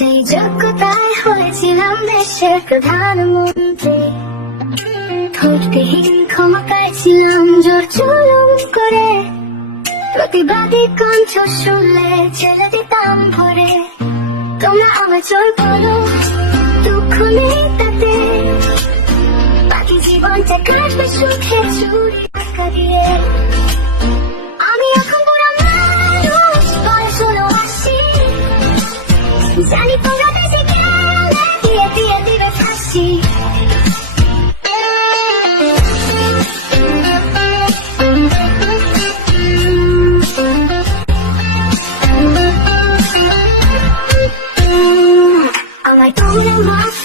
সেই যোগ্যতায় হয়েছিলাম দেশের প্রধানমন্ত্রী। ভোটবিহীন ক্ষমতায় ছিলাম জোর জুলুম করে, প্রতিবাদী কণ্ঠ শুনলে ছেড়ে দিতাম ভরে। তোমরা আমার চোর বলো, দুঃখ নেই তাতে, বাকি জীবনটা কাটবে সুখে চুরি টাকা দিয়ে। আমি এখন পুরো মানুষ, বয়স হলো ৮০, জানি তোমরা বেশি গেলে দিয়ে দিয়ে দিবে ফাঁসি। আমায় তোমরা মাফ